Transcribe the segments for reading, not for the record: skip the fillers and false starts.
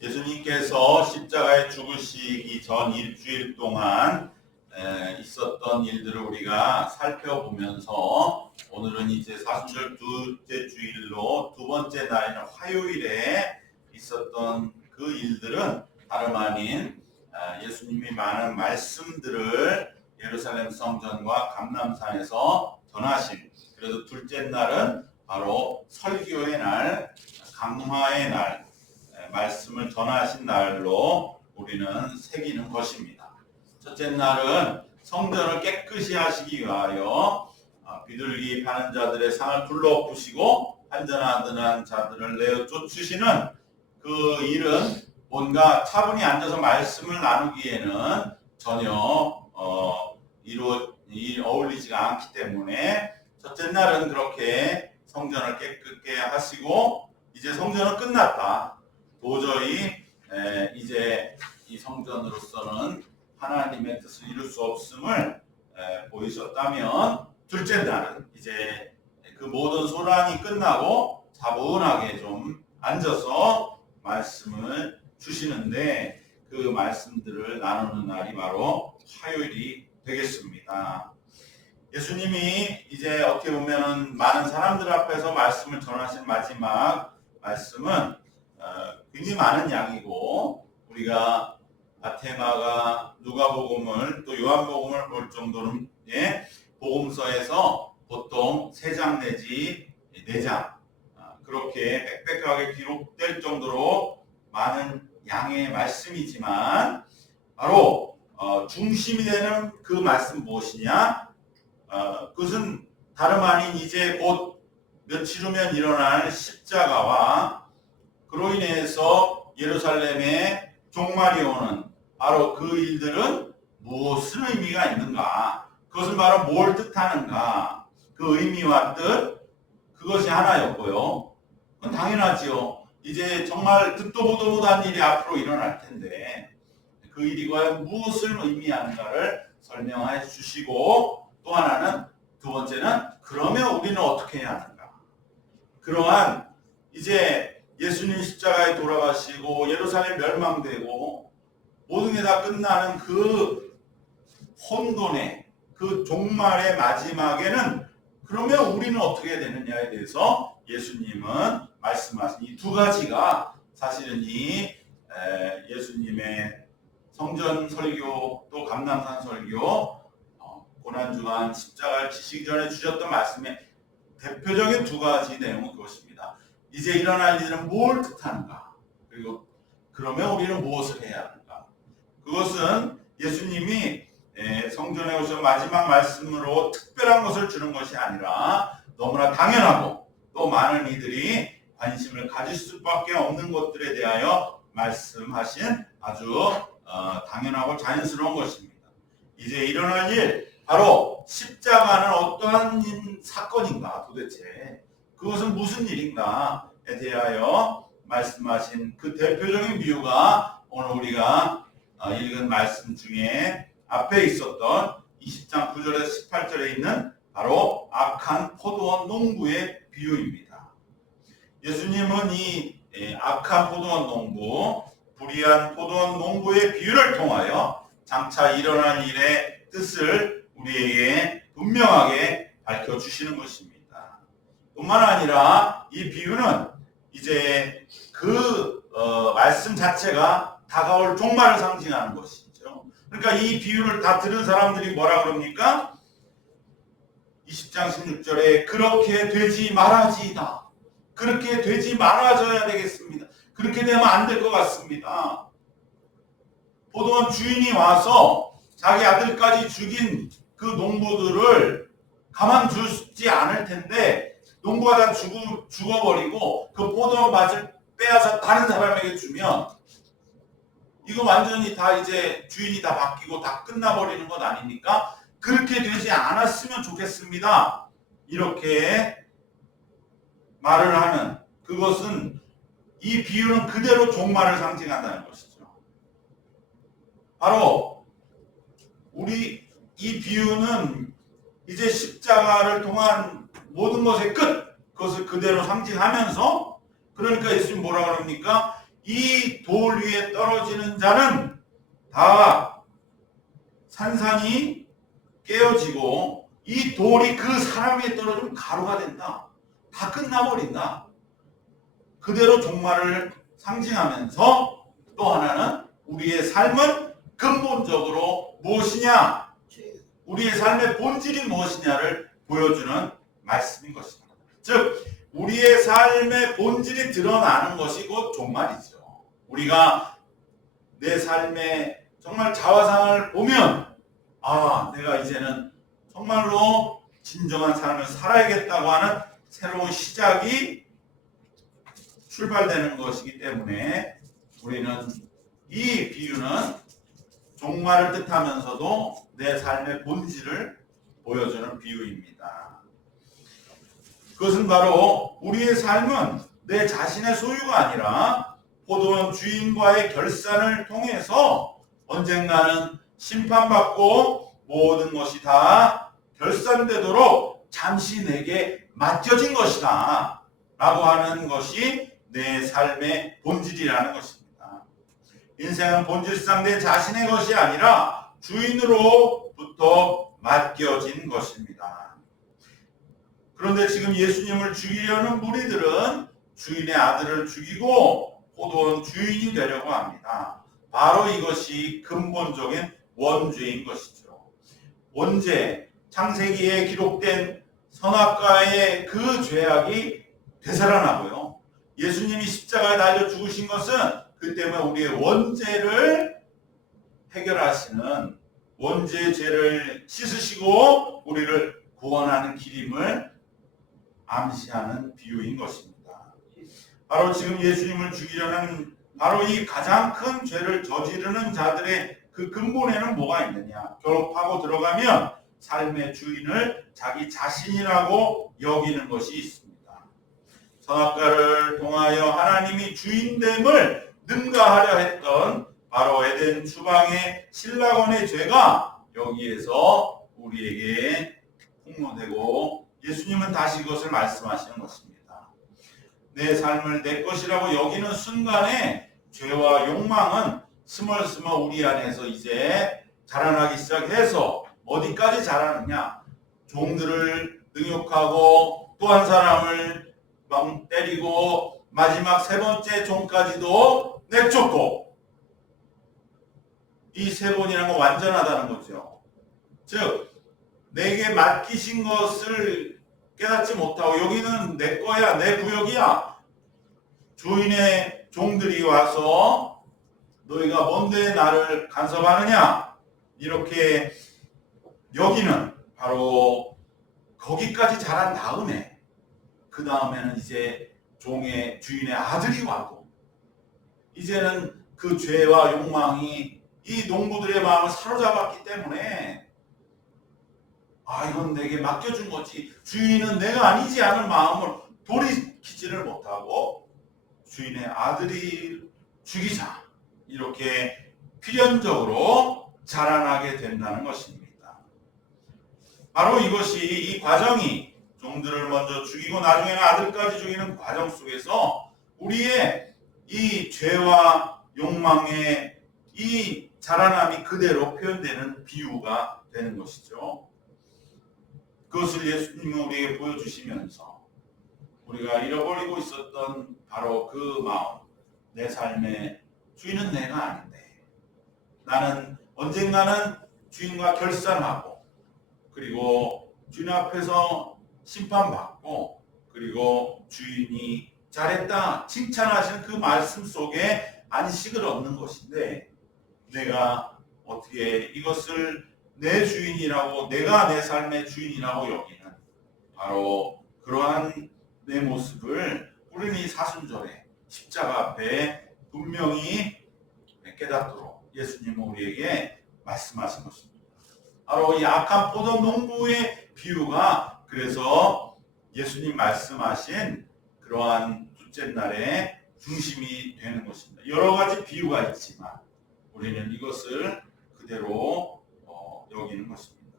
예수님께서 십자가에 죽으시기 전 일주일 동안 있었던 일들을 우리가 살펴보면서 오늘은 이제 사순절 둘째 주일로 두 번째 날인 화요일에 있었던 그 일들은 다름 아닌 예수님이 많은 말씀들을 예루살렘 성전과 감람산에서 전하신, 그래서 둘째 날은 바로 설교의 날, 강화의 날, 말씀을 전하신 날로 우리는 새기는 것입니다. 첫째 날은 성전을 깨끗이 하시기 위하여 비둘기 파는 자들의 상을 둘러부시고 한전하던 자들을 내어 쫓으시는 그 일은 뭔가 차분히 앉아서 말씀을 나누기에는 전혀 어울리지가 않기 때문에 첫째 날은 그렇게 성전을 깨끗게 하시고, 이제 성전은 끝났다, 도저히 이제 이 성전으로서는 하나님의 뜻을 이룰 수 없음을 보이셨다면, 둘째 날은 이제 그 모든 소란이 끝나고 차분하게 좀 앉아서 말씀을 주시는데, 그 말씀들을 나누는 날이 바로 화요일이 되겠습니다. 예수님이 이제 어떻게 보면은 많은 사람들 앞에서 말씀을 전하신 마지막 말씀은 굉장히 많은 양이고, 우리가 마태마가 누가복음을 또 요한복음을 볼 정도는 복음서에서 보통 3장 내지 4장 그렇게 빽빽하게 기록될 정도로 많은 양의 말씀이지만, 바로 중심이 되는 그 말씀 무엇이냐? 그것은 다름 아닌 이제 곧 며칠 후면 일어날 십자가와 그로 인해서 예루살렘에 종말이 오는 바로 그 일들은 무슨 의미가 있는가? 그것은 바로 뭘 뜻하는가? 그 의미와 뜻, 그것이 하나였고요. 그건 당연하지요. 이제 정말 듣도 보도 못한 일이 앞으로 일어날 텐데 그 일이 과연 무엇을 의미하는가를 설명해 주시고, 또 하나는, 두 번째는 그러면 우리는 어떻게 해야 하는가? 그러한 이제 예수님 십자가에 돌아가시고 예루살렘 멸망되고 모든 게 다 끝나는 그 혼돈의 그 종말의 마지막에는 그러면 우리는 어떻게 해야 되느냐에 대해서 예수님은 말씀하신 이 두 가지가 사실은 이 예수님의 성전 설교 또 감람산 설교, 고난주간 십자가를 지시기 전에 주셨던 말씀의 대표적인 두 가지 내용은 그것입니다. 이제 일어날 일은 뭘 뜻하는가? 그리고 그러면 우리는 무엇을 해야 하는가? 그것은 예수님이 성전에 오셔서 마지막 말씀으로 특별한 것을 주는 것이 아니라 너무나 당연하고 또 많은 이들이 관심을 가질 수밖에 없는 것들에 대하여 말씀하신 아주 당연하고 자연스러운 것입니다. 이제 일어날 일, 바로 십자가는 어떠한 사건인가 도대체, 그것은 무슨 일인가에 대하여 말씀하신 그 대표적인 비유가 오늘 우리가 읽은 말씀 중에 앞에 있었던 20장 9절에서 18절에 있는 바로 악한 포도원 농부의 비유입니다. 예수님은 이 악한 포도원 농부, 불의한 포도원 농부의 비유를 통하여 장차 일어날 일의 뜻을 우리에게 분명하게 밝혀주시는 것입니다. 뿐만 아니라 이 비유는 이제 그 말씀 자체가 다가올 종말을 상징하는 것이죠. 그러니까 이 비유를 다 들은 사람들이 뭐라 그럽니까? 20장 16절에 그렇게 되지 말아지이다. 그렇게 되지 말아져야 되겠습니다. 그렇게 되면 안 될 것 같습니다. 포도원 주인이 와서 자기 아들까지 죽인 그 농부들을 가만두지 않을 텐데, 농부가 다 죽어버리고 그 포도원 밭을 빼앗아 다른 사람에게 주면 이거 완전히 다 이제 주인이 다 바뀌고 다 끝나버리는 것 아닙니까? 그렇게 되지 않았으면 좋겠습니다. 이렇게 말을 하는 그것은, 이 비유는 그대로 종말을 상징한다는 것이죠. 바로 이 비유는 이제 십자가를 통한 모든 것의 끝, 그것을 그대로 상징하면서, 그러니까 예수님 뭐라 그럽니까? 이 돌 위에 떨어지는 자는 다 산산이 깨어지고 이 돌이 그 사람 위에 떨어지면 가루가 된다. 다 끝나버린다. 그대로 종말을 상징하면서 또 하나는 우리의 삶은 근본적으로 무엇이냐? 우리의 삶의 본질이 무엇이냐를 보여주는 말씀인 것입니다. 즉 우리의 삶의 본질이 드러나는 것이 곧 종말이죠. 우리가 내 삶의 정말 자화상을 보면 내가 이제는 정말로 진정한 삶을 살아야겠다고 하는 새로운 시작이 출발되는 것이기 때문에 우리는 이 비유는 종말을 뜻하면서도 내 삶의 본질을 보여주는 비유입니다. 그것은 바로 우리의 삶은 내 자신의 소유가 아니라 포도원 주인과의 결산을 통해서 언젠가는 심판받고 모든 것이 다 결산되도록 잠시 내게 맡겨진 것이다 라고 하는 것이 내 삶의 본질이라는 것입니다. 인생은 본질상 내 자신의 것이 아니라 주인으로부터 맡겨진 것입니다. 그런데 지금 예수님을 죽이려는 무리들은 주인의 아들을 죽이고 포도원 주인이 되려고 합니다. 바로 이것이 근본적인 원죄인 것이죠. 원죄, 창세기에 기록된 선악과의 그 죄악이 되살아나고요. 예수님이 십자가에 달려 죽으신 것은 그 때문에 우리의 원죄를 해결하시는 원죄의 죄를 씻으시고 우리를 구원하는 길임을 암시하는 비유인 것입니다. 바로 지금 예수님을 죽이려는 바로 이 가장 큰 죄를 저지르는 자들의 그 근본에는 뭐가 있느냐? 결혼하고 들어가면 삶의 주인을 자기 자신이라고 여기는 것이 있습니다. 선악과를 통하여 하나님이 주인됨을 능가하려 했던 바로 에덴 추방의 신라건의 죄가 여기에서 우리에게 폭로되고 예수님은 다시 이것을 말씀하시는 것입니다. 내 삶을 내 것이라고 여기는 순간에 죄와 욕망은 스멀스멀 우리 안에서 이제 자라나기 시작해서 어디까지 자라느냐? 종들을 능욕하고 또 한 사람을 막 때리고 마지막 세 번째 종까지도 내쫓고 이 세 번이라는 건 완전하다는 거죠. 즉 내게 맡기신 것을 깨닫지 못하고 여기는 내 거야, 내 구역이야. 주인의 종들이 와서 너희가 뭔데 나를 간섭하느냐? 이렇게 여기는 바로 거기까지 자란 다음에 그 다음에는 이제 종의 주인의 아들이 와도 이제는 그 죄와 욕망이 이 농부들의 마음을 사로잡았기 때문에 이건 내게 맡겨준 거지 주인은 내가 아니지 하는 마음을 돌이키지를 못하고 주인의 아들이 죽이자 이렇게 필연적으로 자라나게 된다는 것입니다. 바로 이것이 이 과정이 종들을 먼저 죽이고 나중에는 아들까지 죽이는 과정 속에서 우리의 이 죄와 욕망의 이 자라남이 그대로 표현되는 비유가 되는 것이죠. 그것을 예수님은 우리에게 보여주시면서 우리가 잃어버리고 있었던 바로 그 마음, 내 삶의 주인은 내가 아닌데 나는 언젠가는 주인과 결산하고 그리고 주인 앞에서 심판받고 그리고 주인이 잘했다 칭찬하시는 그 말씀 속에 안식을 얻는 것인데 내가 어떻게 이것을 내 주인이라고 내가 내 삶의 주인이라고 여기는 바로 그러한 내 모습을 우리는 이 사순절에 십자가 앞에 분명히 깨닫도록 예수님은 우리에게 말씀하신 것입니다. 바로 이 악한 포도 농부의 비유가 그래서 예수님 말씀하신 그러한 둘째 날의 중심이 되는 것입니다. 여러 가지 비유가 있지만 우리는 이것을 그대로 여기는 것입니다.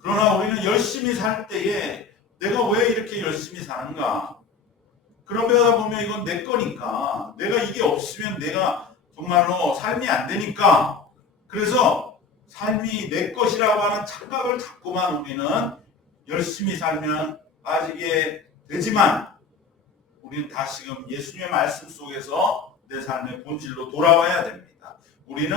그러나 우리는 열심히 살 때에 내가 왜 이렇게 열심히 사는가? 그러다 보면 이건 내 거니까 내가 이게 없으면 내가 정말로 삶이 안 되니까 그래서 삶이 내 것이라고 하는 착각을 갖고만 우리는 열심히 살면 빠지게 되지만 우리는 다시금 예수님의 말씀 속에서 내 삶의 본질로 돌아와야 됩니다. 우리는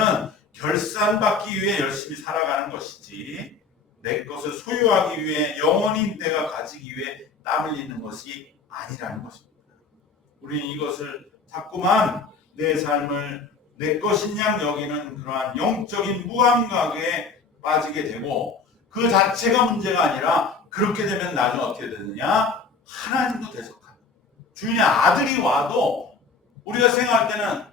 결산받기 위해 열심히 살아가는 것이지 내 것을 소유하기 위해 영원히 내가 가지기 위해 땀 흘리는 것이 아니라는 것입니다. 우리는 이것을 자꾸만 내 삶을 내 것인 양 여기는 그러한 영적인 무감각에 빠지게 되고 그 자체가 문제가 아니라 그렇게 되면 나중에 어떻게 되느냐? 하나님도 대적하는 주인의 아들이 와도 우리가 생각할 때는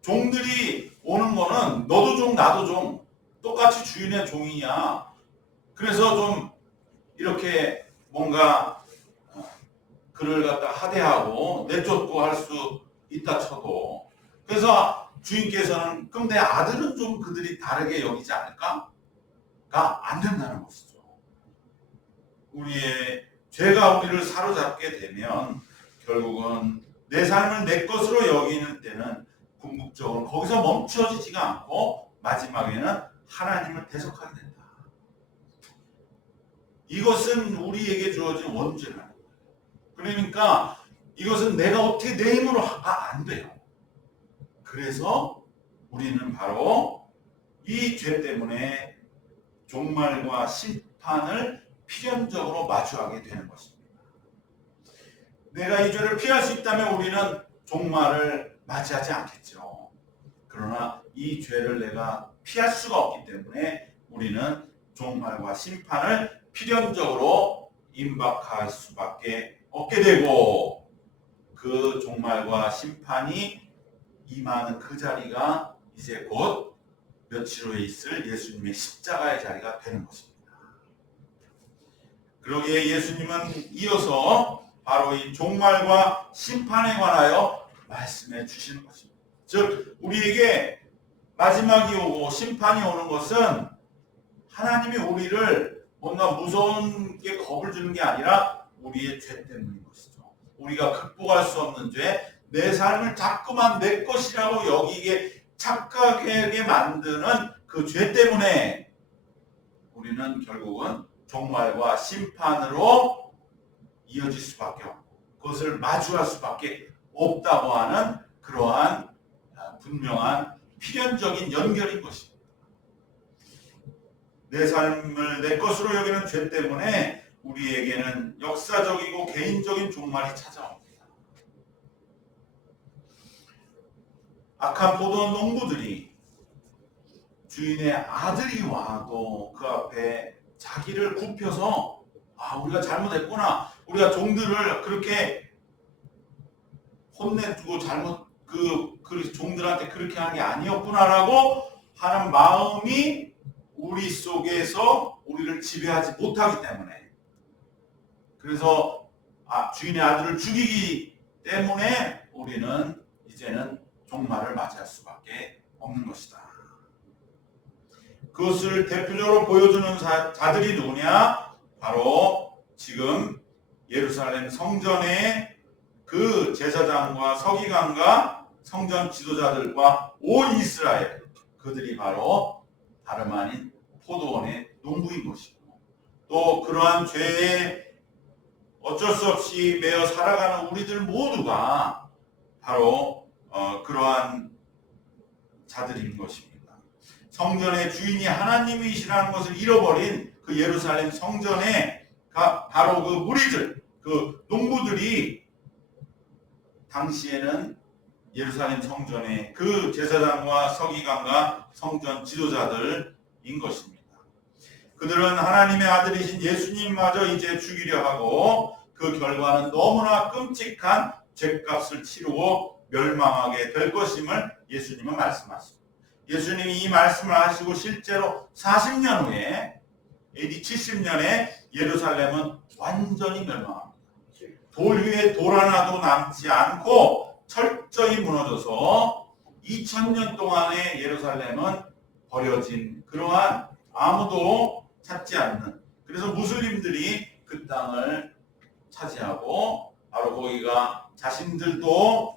종들이 오는 거는 너도 종 나도 종 똑같이 주인의 종이야. 그래서 좀 이렇게 뭔가 그를 갖다 하대하고 내쫓고 할 수 있다 쳐도 그래서 주인께서는 그럼 내 아들은 좀 그들이 다르게 여기지 않을까? 가 안 된다는 것이죠. 우리의 죄가 우리를 사로잡게 되면 결국은 내 삶을 내 것으로 여기는 때는 궁극적으로 거기서 멈춰지지가 않고 마지막에는 하나님을 대적하게 된다. 이것은 우리에게 주어진 원죄라는 거예요. 그러니까 이것은 내가 어떻게 내 힘으로 안 돼요. 그래서 우리는 바로 이 죄 때문에 종말과 심판을 필연적으로 마주하게 되는 것입니다. 내가 이 죄를 피할 수 있다면 우리는 종말을 맞이하지 않겠죠. 그러나 이 죄를 내가 피할 수가 없기 때문에 우리는 종말과 심판을 필연적으로 임박할 수밖에 없게 되고 그 종말과 심판이 임하는 그 자리가 이제 곧 며칠 후에 있을 예수님의 십자가의 자리가 되는 것입니다. 그러기에 예수님은 이어서 바로 이 종말과 심판에 관하여 말씀해 주시는 것입니다. 즉 우리에게 마지막이 오고 심판이 오는 것은 하나님이 우리를 뭔가 무서운 게 겁을 주는 게 아니라 우리의 죄 때문인 것이죠. 우리가 극복할 수 없는 죄, 내 삶을 자꾸만 내 것이라고 여기게 착각하게 만드는 그 죄 때문에 우리는 결국은 종말과 심판으로 이어질 수밖에 없고 그것을 마주할 수밖에 없다고 하는 그러한 분명한 필연적인 연결인 것입니다. 내 삶을 내 것으로 여기는 죄 때문에 우리에게는 역사적이고 개인적인 종말이 찾아옵니다. 악한 포도원 농부들이 주인의 아들이 와도 그 앞에 자기를 굽혀서 우리가 잘못했구나. 우리가 종들을 그렇게 혼내주고 그 종들한테 그렇게 한 게 아니었구나라고 하는 마음이 우리 속에서 우리를 지배하지 못하기 때문에 그래서 주인의 아들을 죽이기 때문에 우리는 이제는 종말을 맞이할 수밖에 없는 것이다. 그것을 대표적으로 보여주는 자들이 누구냐? 바로 지금 예루살렘 성전의 그 제사장과 서기관과 성전 지도자들과 온 이스라엘 그들이 바로 다름 아닌 포도원의 농부인 것이고 또 그러한 죄에 어쩔 수 없이 매여 살아가는 우리들 모두가 바로 그러한 자들인 것입니다. 성전의 주인이 하나님이시라는 것을 잃어버린 그 예루살렘 성전에 바로 그 무리들, 그 농부들이 당시에는 예루살렘 성전의 그 제사장과 서기관과 성전 지도자들인 것입니다. 그들은 하나님의 아들이신 예수님마저 이제 죽이려 하고 그 결과는 너무나 끔찍한 죄값을 치르고 멸망하게 될 것임을 예수님은 말씀하십니다. 예수님이 이 말씀을 하시고 실제로 40년 후에 AD 70년에 예루살렘은 완전히 멸망합니다. 돌 위에 돌 하나도 남지 않고 철저히 무너져서 2000년 동안의 예루살렘은 버려진 그러한 아무도 찾지 않는 그래서 무슬림들이 그 땅을 차지하고 바로 거기가 자신들도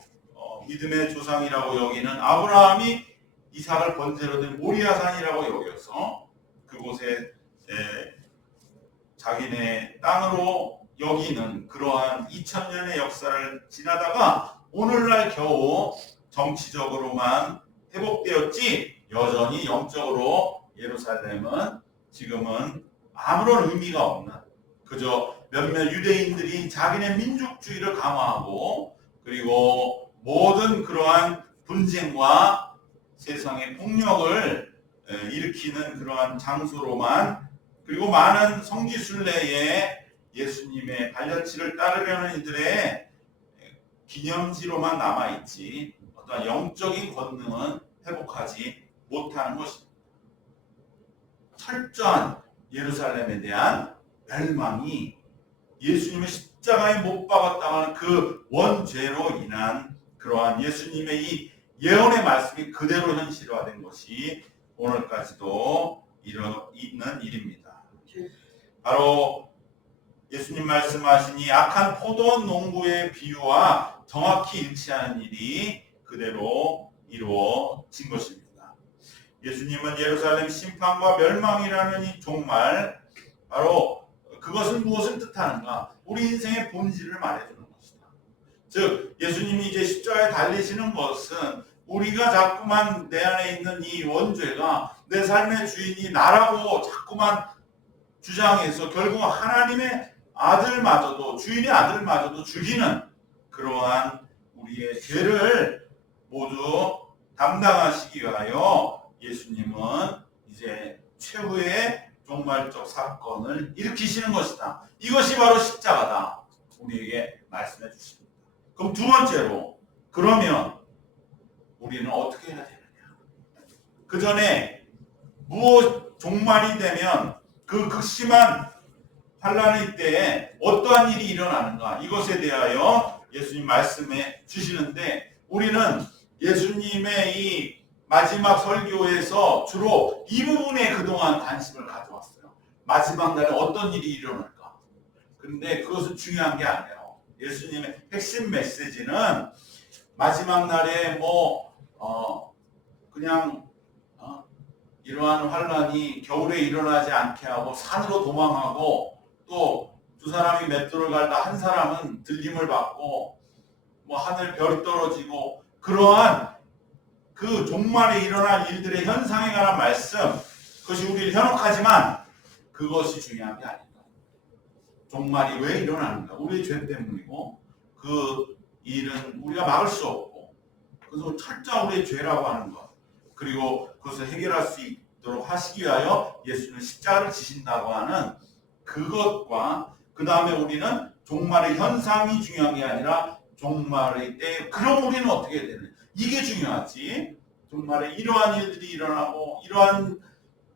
믿음의 조상이라고 여기는 아브라함이 이삭을 번제로 된 모리아산이라고 여겨서 그곳에 자기네 땅으로 여기는 그러한 2000년의 역사를 지나다가 오늘날 겨우 정치적으로만 회복되었지, 여전히 영적으로 예루살렘은 지금은 아무런 의미가 없는, 그저 몇몇 유대인들이 자기네 민족주의를 강화하고 그리고 모든 그러한 분쟁과 세상의 폭력을 일으키는 그러한 장소로만, 그리고 많은 성지순례에 예수님의 발자취를 따르려는 이들의 기념지로만 남아있지 어떤 영적인 권능은 회복하지 못하는 것입니다. 철저한 예루살렘에 대한 멸망이 예수님의 십자가에 못 박았다는 그 원죄로 인한 그러한 예수님의 이 예언의 말씀이 그대로 현실화된 것이 오늘까지도 있는 일입니다. 바로 예수님 말씀하신 이 악한 포도원 농부의 비유와 정확히 일치하는 일이 그대로 이루어진 것입니다. 예수님은 예루살렘 심판과 멸망이라는 이 종말, 바로 그것은 무엇을 뜻하는가? 우리 인생의 본질을 말해주는 것이다. 즉 예수님이 이제 십자가에 달리시는 것은 우리가 자꾸만 내 안에 있는 이 원죄가 내 삶의 주인이 나라고 자꾸만 주장해서 결국 하나님의 아들마저도, 주인의 아들마저도 죽이는 그러한 우리의 죄를 모두 담당하시기 위하여 예수님은 이제 최후의 종말적 사건을 일으키시는 것이다. 이것이 바로 십자가다. 우리에게 말씀해 주십니다. 그럼 두 번째로, 그러면 우리는 어떻게 해야 되느냐? 그 전에 무엇 종말이 되면 그 극심한 환란의 때에 어떠한 일이 일어나는가, 이것에 대하여 예수님 말씀해 주시는데, 우리는 예수님의 이 마지막 설교에서 주로 이 부분에 그동안 관심을 가져왔어요. 마지막 날에 어떤 일이 일어날까. 그런데 그것은 중요한 게 아니에요. 예수님의 핵심 메시지는 마지막 날에 그냥 이러한 환란이 겨울에 일어나지 않게 하고 산으로 도망하고, 또 두 사람이 맷돌을 갈다 한 사람은 들림을 받고 하늘 별이 떨어지고, 그러한 그 종말에 일어날 일들의 현상에 관한 말씀, 그것이 우리를 현혹하지만 그것이 중요한 게 아니다. 종말이 왜 일어나는가? 우리의 죄 때문이고 그 일은 우리가 막을 수 없고, 그래서 철저한 우리의 죄라고 하는 것, 그리고 그것을 해결할 수 있도록 하시기 위하여 예수는 십자가를 지신다고 하는 그것과, 그 다음에 우리는 종말의 현상이 중요한 게 아니라 종말의 때, 그럼 우리는 어떻게 해야 되느냐, 이게 중요하지. 종말에 이러한 일들이 일어나고 이러한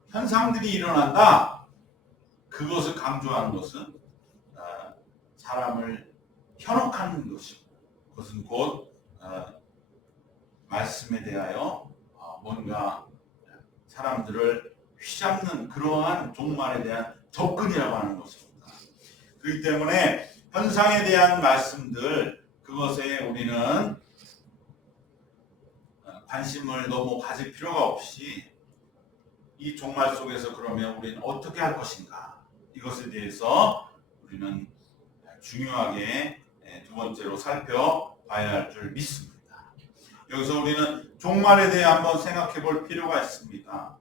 현상들이 일어난다, 그것을 강조하는 것은 사람을 현혹하는 것이고, 그것은 곧 말씀에 대하여 뭔가 사람들을 휘잡는 그러한 종말에 대한 접근이라고 하는 것입니다. 그렇기 때문에 현상에 대한 말씀들, 그것에 우리는 관심을 너무 가질 필요가 없이 이 종말 속에서 그러면 우리는 어떻게 할 것인가, 이것에 대해서 우리는 중요하게 두 번째로 살펴봐야 할 줄 믿습니다. 여기서 우리는 종말에 대해 한번 생각해 볼 필요가 있습니다.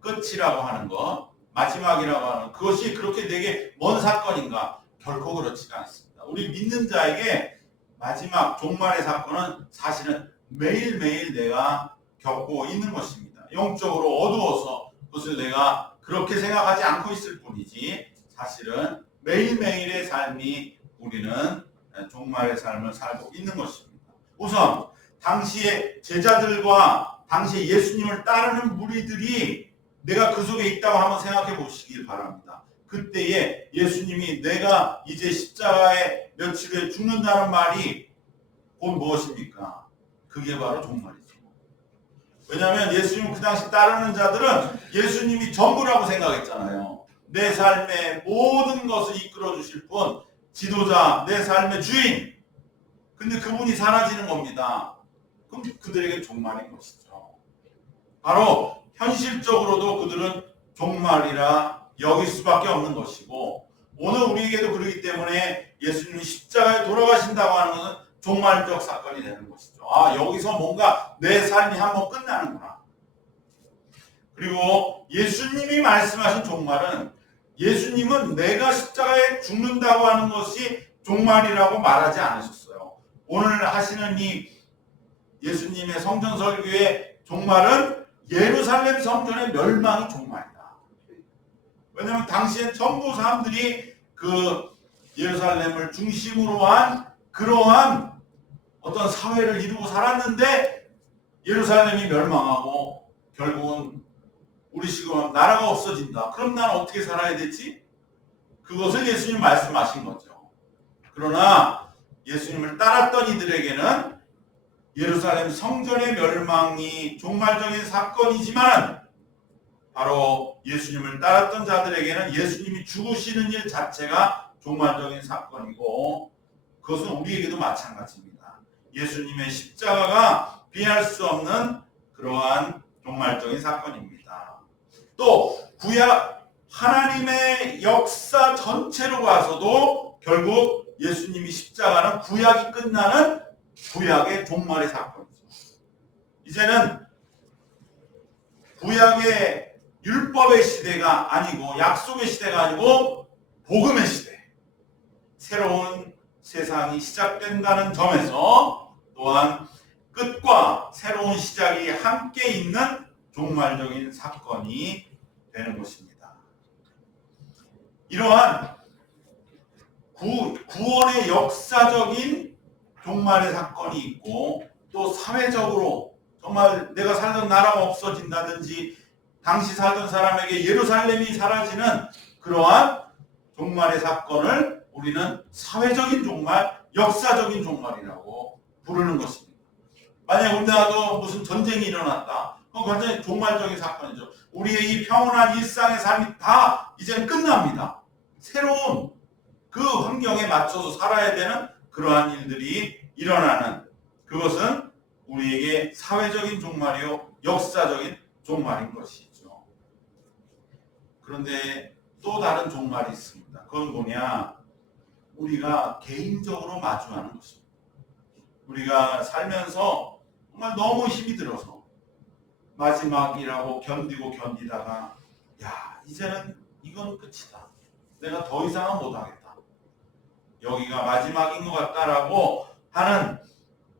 끝이라고 하는 것, 마지막이라고 하는 그것이 그렇게 되게 먼 사건인가? 결코 그렇지가 않습니다. 우리 믿는 자에게 마지막 종말의 사건은 사실은 매일매일 내가 겪고 있는 것입니다. 영적으로 어두워서 그것을 내가 그렇게 생각하지 않고 있을 뿐이지, 사실은 매일매일의 삶이 우리는 종말의 삶을 살고 있는 것입니다. 우선 당시의 제자들과 당시에 예수님을 따르는 무리들이 내가 그 속에 있다고 한번 생각해 보시길 바랍니다. 그때에 예수님이 내가 이제 십자가에 며칠 후에 죽는다는 말이 곧 무엇입니까? 그게 바로 종말이죠. 왜냐하면 예수님을 그 당시 따르는 자들은 예수님이 전부라고 생각했잖아요. 내 삶의 모든 것을 이끌어 주실 분, 지도자, 내 삶의 주인. 근데 그분이 사라지는 겁니다. 그럼 그들에게 종말인 것이죠. 바로 현실적으로도 그들은 종말이라 여길 수밖에 없는 것이고, 오늘 우리에게도 그러기 때문에 예수님이 십자가에 돌아가신다고 하는 것은 종말적 사건이 되는 것이죠. 아, 여기서 뭔가 내 삶이 한번 끝나는구나. 그리고 예수님이 말씀하신 종말은, 예수님은 내가 십자가에 죽는다고 하는 것이 종말이라고 말하지 않으셨어요. 오늘 하시는 이 예수님의 성전 설교의 종말은 예루살렘 성전의 멸망이 종말이다. 왜냐하면 당시엔 전부 사람들이 그 예루살렘을 중심으로 한 그러한 어떤 사회를 이루고 살았는데, 예루살렘이 멸망하고 결국은 우리 식으로 나라가 없어진다. 그럼 나는 어떻게 살아야 되지? 그것을 예수님 말씀하신 거죠. 그러나 예수님을 따랐던 이들에게는 예루살렘 성전의 멸망이 종말적인 사건이지만, 바로 예수님을 따랐던 자들에게는 예수님이 죽으시는 일 자체가 종말적인 사건이고, 그것은 우리에게도 마찬가지입니다. 예수님의 십자가가 피할 수 없는 그러한 종말적인 사건입니다. 또 구약 하나님의 역사 전체로 봐서도 결국 예수님이 십자가는 구약이 끝나는 구약의 종말의 사건이죠. 이제는 구약의 율법의 시대가 아니고, 약속의 시대가 아니고 복음의 시대, 새로운 세상이 시작된다는 점에서 또한 끝과 새로운 시작이 함께 있는 종말적인 사건이 되는 것입니다. 이러한 구원의 역사적인 종말의 사건이 있고, 또 사회적으로 정말 내가 살던 나라가 없어진다든지 당시 살던 사람에게 예루살렘이 사라지는 그러한 종말의 사건을 우리는 사회적인 종말, 역사적인 종말이라고 부르는 것입니다. 만약 우리나라도 무슨 전쟁이 일어났다, 그건 완전히 종말적인 사건이죠. 우리의 이 평온한 일상의 삶이 다 이제는 끝납니다. 새로운 그 환경에 맞춰서 살아야 되는 그러한 일들이 일어나는, 그것은 우리에게 사회적인 종말이요 역사적인 종말인 것이죠. 그런데 또 다른 종말이 있습니다. 그건 뭐냐? 우리가 개인적으로 마주하는 것입니다. 우리가 살면서 정말 너무 힘이 들어서 마지막이라고 견디다가, 야, 이제는 이건 끝이다. 내가 더 이상은 못하겠다. 여기가 마지막인 것 같다라고 하는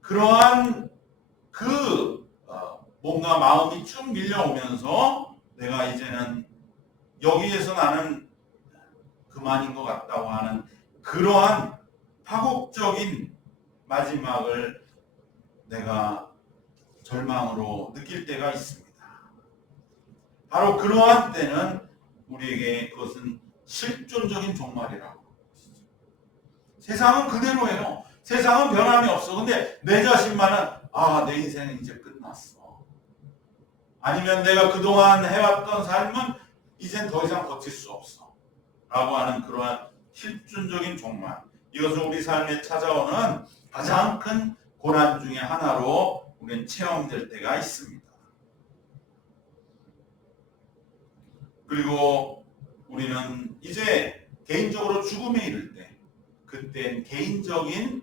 그러한 뭔가 마음이 쭉 밀려오면서, 내가 이제는 여기에서 나는 그만인 것 같다고 하는 그러한 파국적인 마지막을 내가 절망으로 느낄 때가 있습니다. 바로 그러한 때는 우리에게 그것은 실존적인 종말이라고. 세상은 그대로예요. 세상은 변함이 없어. 근데 내 자신만은 내 인생은 이제 끝났어. 아니면 내가 그동안 해왔던 삶은 이젠 더 이상 버틸 수 없어. 라고 하는 그러한 실존적인 종말. 이것은 우리 삶에 찾아오는 가장 큰 고난 중에 하나로 우리는 체험될 때가 있습니다. 그리고 우리는 이제 개인적으로 죽음에 이를 때, 그땐 개인적인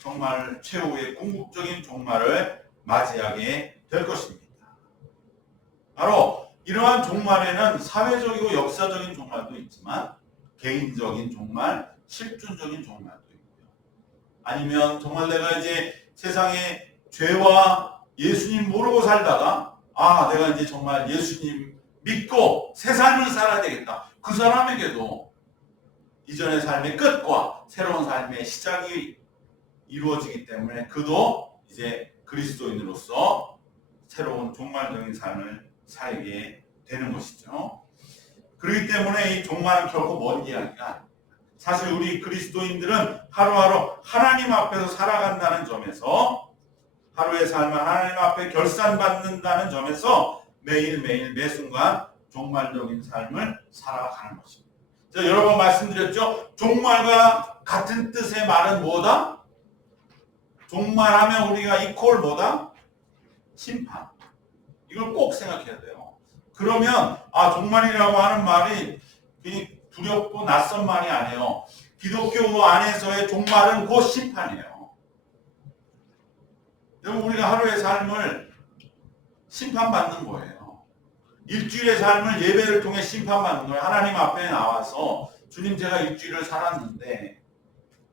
정말 최후의 궁극적인 종말을 맞이하게 될 것입니다. 바로 이러한 종말에는 사회적이고 역사적인 종말도 있지만 개인적인 종말, 실존적인 종말도 있고요. 아니면 정말 내가 이제 세상에 죄와 예수님 모르고 살다가 내가 이제 정말 예수님 믿고 새 삶을 살아야 되겠다. 그 사람에게도 이전의 삶의 끝과 새로운 삶의 시작이 이루어지기 때문에 그도 이제 그리스도인으로서 새로운 종말적인 삶을 살게 되는 것이죠. 그렇기 때문에 이 종말은 결코 먼 이야기가 아닙니다. 사실 우리 그리스도인들은 하루하루 하나님 앞에서 살아간다는 점에서, 하루의 삶을 하나님 앞에 결산받는다는 점에서 매일매일 매순간 종말적인 삶을 살아가는 것입니다. 제가 여러 번 말씀드렸죠. 종말과 같은 뜻의 말은 뭐다? 종말하면 우리가 이퀄 뭐다? 심판. 이걸 꼭 생각해야 돼요. 그러면 종말이라고 하는 말이 괜히 두렵고 낯선 말이 아니에요. 기독교 안에서의 종말은 곧 심판이에요. 여러분, 우리가 하루의 삶을 심판받는 거예요. 일주일의 삶을 예배를 통해 심판받는 거예요. 하나님 앞에 나와서 주님, 제가 일주일을 살았는데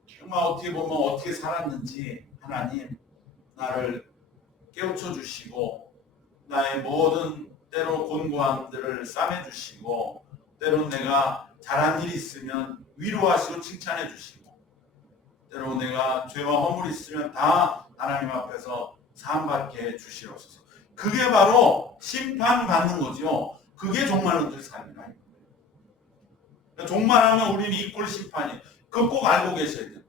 정말 어떻게 보면 어떻게 살았는지 하나님 나를 깨우쳐 주시고 나의 모든 때로 곤고함들을 싸매주시고 때로 내가 잘한 일이 있으면 위로하시고 칭찬해 주시고 때로 내가 죄와 허물이 있으면 다 하나님 앞에서 사함받게 해 주시옵소서. 그게 바로 심판받는 거죠. 그게 종말론적 삶이라. 종말하면 우리는 이꼴 심판이. 그거 꼭 알고 계셔야 됩니다.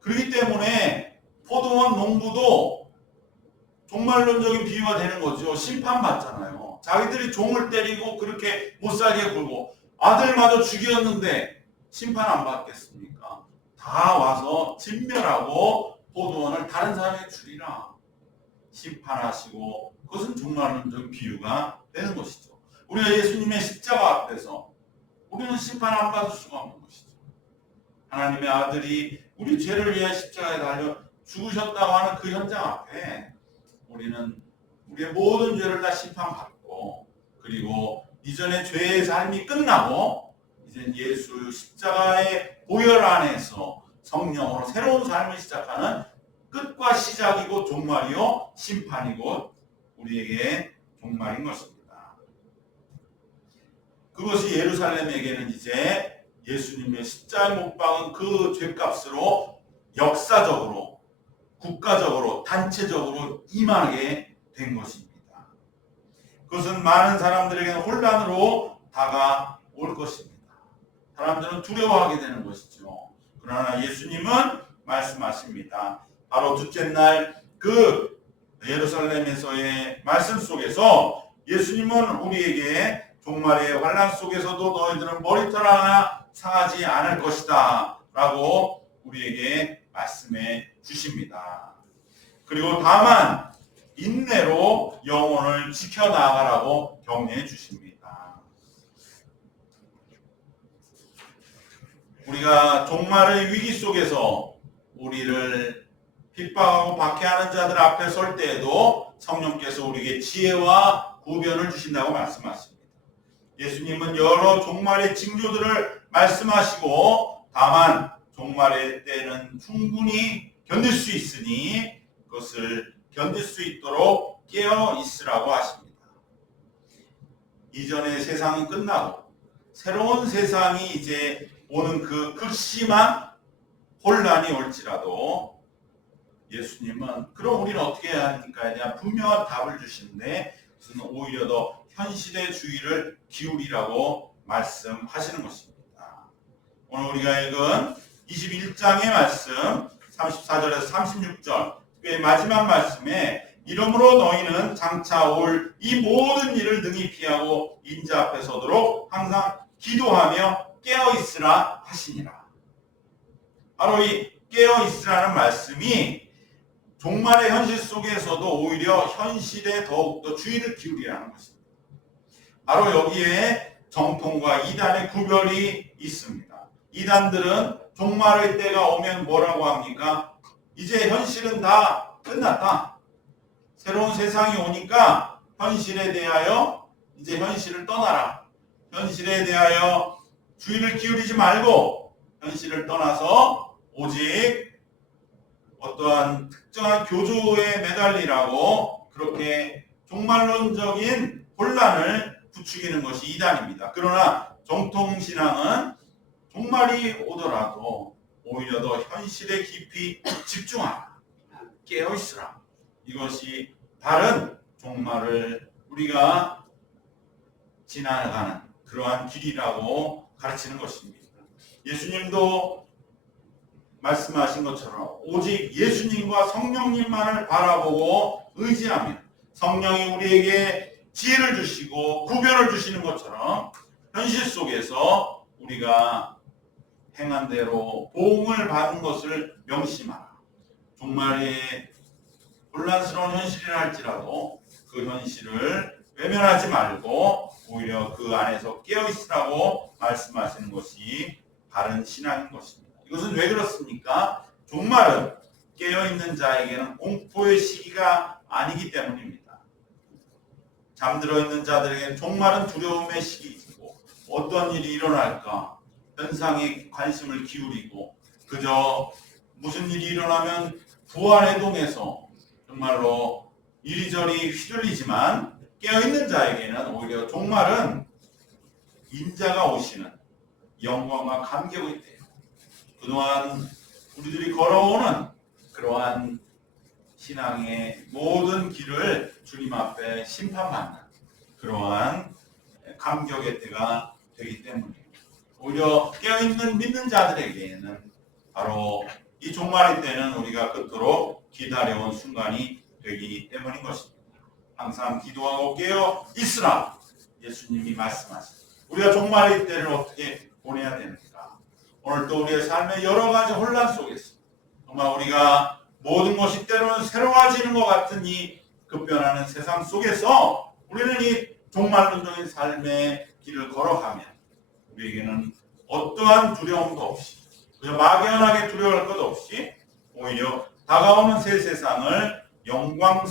그렇기 때문에 포도원 농부도 종말론적인 비유가 되는 거죠. 심판받잖아요. 자기들이 종을 때리고 그렇게 못살게 굴고 아들마저 죽였는데 심판 안 받겠습니까? 다 와서 진멸하고 포도원을 다른 사람에게 주리라 심판하시고, 그것은 종말론적인 비유가 되는 것이죠. 우리가 예수님의 십자가 앞에서 우리는 심판 안 받을 수가 없는 것이죠. 하나님의 아들이 우리 죄를 위해 십자가에 달려 죽으셨다고 하는 그 현장 앞에 우리는 우리의 모든 죄를 다 심판받고, 그리고 이전의 죄의 삶이 끝나고 이제 예수 십자가의 보혈 안에서 성령으로 새로운 삶을 시작하는 끝과 시작이고 종말이요 심판이고 우리에게 종말인 것입니다. 그것이 예루살렘에게는 이제 예수님의 십자가에 못 박은 그 죄값으로 역사적으로, 국가적으로, 단체적으로 임하게 된 것입니다. 그것은 많은 사람들에게는 혼란으로 다가올 것입니다. 사람들은 두려워하게 되는 것이죠. 그러나 예수님은 말씀하십니다. 바로 둘째 날 그 예루살렘에서의 말씀 속에서 예수님은 우리에게 종말의 환난 속에서도 너희들은 머리털 하나 상하지 않을 것이다 라고 우리에게 말씀해 주십니다. 그리고 다만 인내로 영혼을 지켜나가라고 격려해 주십니다. 우리가 종말의 위기 속에서 우리를 핍박하고 박해하는 자들 앞에 설 때에도 성령께서 우리에게 지혜와 구변을 주신다고 말씀하십니다. 예수님은 여러 종말의 징조들을 말씀하시고 다만 종말의 때는 충분히 견딜 수 있으니 그것을 견딜 수 있도록 깨어 있으라고 하십니다. 이전의 세상은 끝나고 새로운 세상이 이제 오는 그 극심한 혼란이 올지라도 예수님은 그럼 우리는 어떻게 해야 하니까에 대한 분명한 답을 주시는데 그것은 오히려 더 현실의 주의를 기울이라고 말씀하시는 것입니다. 오늘 우리가 읽은 21장의 말씀 34절에서 36절 특별히 마지막 말씀에 이러므로 너희는 장차 올 이 모든 일을 능히 피하고 인자 앞에 서도록 항상 기도하며 깨어있으라 하시니라. 바로 이 깨어있으라는 말씀이 종말의 현실 속에서도 오히려 현실에 더욱더 주의를 기울이라는 것입니다. 바로 여기에 정통과 이단의 구별이 있습니다. 이단들은 종말의 때가 오면 뭐라고 합니까? 이제 현실은 다 끝났다. 새로운 세상이 오니까 현실에 대하여 이제 현실을 떠나라. 현실에 대하여 주의를 기울이지 말고 현실을 떠나서 오직 어떠한 특정한 교조에 매달리라고 그렇게 종말론적인 혼란을 부추기는 것이 이단입니다. 그러나 정통신앙은 종말이 오더라도 오히려 더 현실에 깊이 집중하라. 깨어있으라. 이것이 바른 종말을 우리가 지나가는 그러한 길이라고 가르치는 것입니다. 예수님도 말씀하신 것처럼 오직 예수님과 성령님만을 바라보고 의지하며 성령이 우리에게 지혜를 주시고 구별을 주시는 것처럼 현실 속에서 우리가 행한 대로 보응을 받는 것을 명심하라. 종말의 혼란스러운 현실이라 할지라도 그 현실을 외면하지 말고 오히려 그 안에서 깨어있으라고 말씀하시는 것이 바른 신앙인 것입니다. 이것은 왜 그렇습니까? 종말은 깨어있는 자에게는 공포의 시기가 아니기 때문입니다. 잠들어 있는 자들에게는 종말은 두려움의 시기이고 어떤 일이 일어날까 현상에 관심을 기울이고 그저 무슨 일이 일어나면 부활해동해서 정말로 이리저리 휘둘리지만 깨어있는 자에게는 오히려 종말은 인자가 오시는 영광과 감격이 돼요. 그동안 우리들이 걸어오는 그러한 신앙의 모든 길을 주님 앞에 심판받는 그러한 감격의 때가 되기 때문입니다. 오히려 깨어있는 믿는 자들에게는 바로 이 종말의 때는 우리가 그토록 기다려온 순간이 되기 때문인 것입니다. 항상 기도하고 깨어 있으라 예수님이 말씀하십니다. 우리가 종말의 때를 어떻게 보내야 되는가? 오늘 또 우리의 삶의 여러 가지 혼란 속에서 정말 우리가 모든 것이 때로는 새로워지는 것 같은 이 급변하는 세상 속에서 우리는 이 종말론적인 삶의 길을 걸어가면 우리에게는 어떠한 두려움도 없이 그저 막연하게 두려워할 것 없이 오히려 다가오는 새 세상을 영광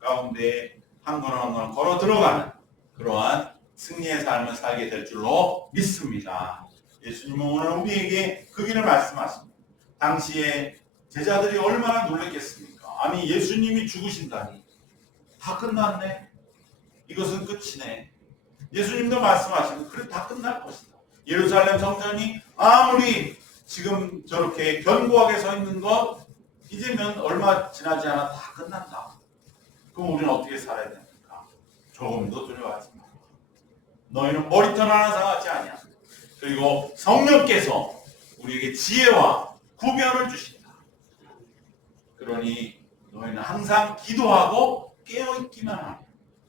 가운데 한 걸음 한 걸음 걸어 들어가는 그러한 승리의 삶을 살게 될 줄로 믿습니다. 예수님은 오늘 우리에게 그 길을 말씀하십니다. 당시에 제자들이 얼마나 놀랐겠습니까? 아니 예수님이 죽으신다니 다 끝났네. 이것은 끝이네. 예수님도 말씀하시고 그래 다 끝날 것이다. 예루살렘 성전이 아무리 지금 저렇게 견고하게 서 있는 것 이제면 얼마 지나지 않아 다 끝난다. 그럼 우리는 어떻게 살아야 됩니까? 조금도 두려워하지 마. 너희는 머리털 하나 상하지 아니야. 그리고 성령께서 우리에게 지혜와 구별을 주신다. 그러니 너희는 항상 기도하고 깨어있기만 하면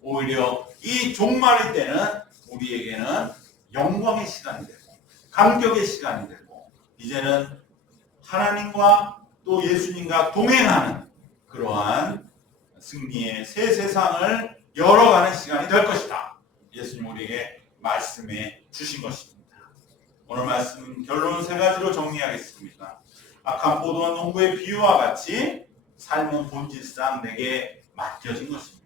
오히려 이 종말의 때는 우리에게는 영광의 시간이 되고 감격의 시간이 되고 이제는 하나님과 또 예수님과 동행하는 그러한 승리의 새 세상을 열어가는 시간이 될 것이다. 예수님 우리에게 말씀해 주신 것입니다. 오늘 말씀 결론은 세 가지로 정리하겠습니다. 악한 포도원 농부의 비유와 같이 삶은 본질상 내게 맡겨진 것입니다.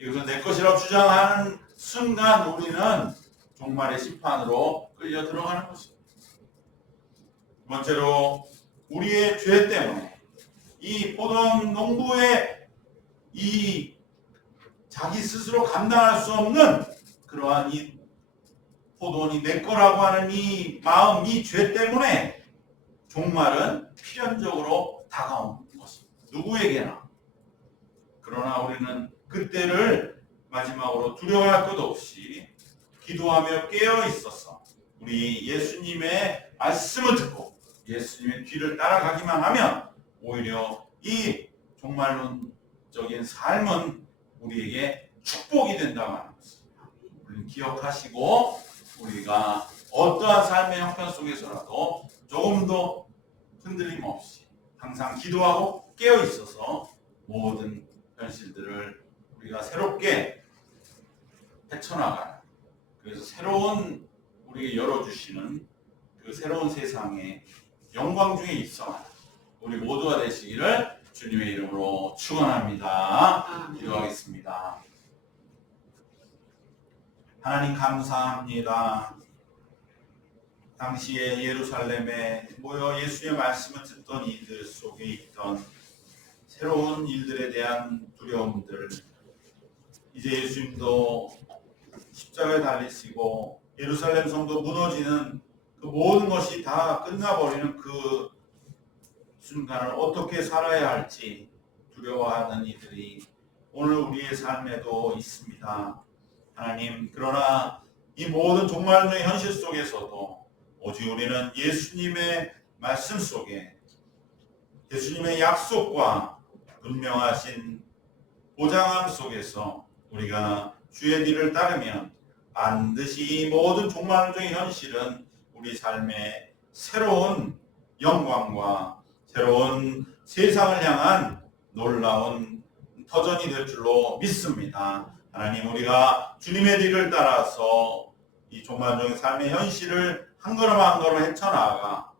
이것은 내 것이라고 주장하는 순간 우리는 종말의 심판으로 끌려 들어가는 것입니다. 두 번째로 우리의 죄 때문에 이 포도원 농부의 이 자기 스스로 감당할 수 없는 그러한 이 포도원이 내 거라고 하는 이 마음, 이 죄 때문에 종말은 필연적으로 다가오는 것입니다. 누구에게나. 그러나 우리는 그때를 마지막으로 두려워할 것 없이 기도하며 깨어 있어서 우리 예수님의 말씀을 듣고 예수님의 뒤를 따라가기만 하면 오히려 이 종말론적인 삶은 우리에게 축복이 된다고 하는 것입니다. 우리는 기억하시고 우리가 어떠한 삶의 형편 속에서라도 조금도 흔들림 없이 항상 기도하고 깨어 있어서 모든 현실들을 우리가 새롭게 헤쳐나가는 그래서 새로운 우리에게 열어주시는 그 새로운 세상의 영광 중에 입성하는 우리 모두가 되시기를 주님의 이름으로 축원합니다. 기도하겠습니다. 하나님 감사합니다. 당시에 예루살렘에 모여 예수의 말씀을 듣던 이들 속에 있던 새로운 일들에 대한 두려움들 이제 예수님도 십자가에 달리시고 예루살렘 성도 무너지는 그 모든 것이 다 끝나버리는 그 순간을 어떻게 살아야 할지 두려워하는 이들이 오늘 우리의 삶에도 있습니다. 하나님, 그러나 이 모든 종말론의 현실 속에서도 오직 우리는 예수님의 말씀 속에 예수님의 약속과 분명하신 보장함 속에서 우리가 주의 뒤를 따르면 반드시 이 모든 종말론적인 현실은 우리 삶의 새로운 영광과 새로운 세상을 향한 놀라운 터전이 될 줄로 믿습니다. 하나님, 우리가 주님의 뒤를 따라서 이 종말종의 삶의 현실을 한 걸음 한 걸음 헤쳐나가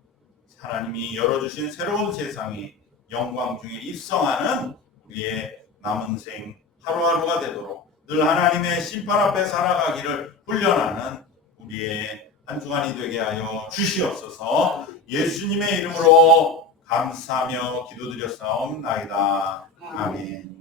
하나님이 열어주신 새로운 세상의 영광 중에 입성하는 우리의 남은 생 하루하루가 되도록 늘 하나님의 심판 앞에 살아가기를 훈련하는 우리의 한 주간이 되게 하여 주시옵소서. 예수님의 이름으로 감사하며 기도드렸사옵나이다. 아멘.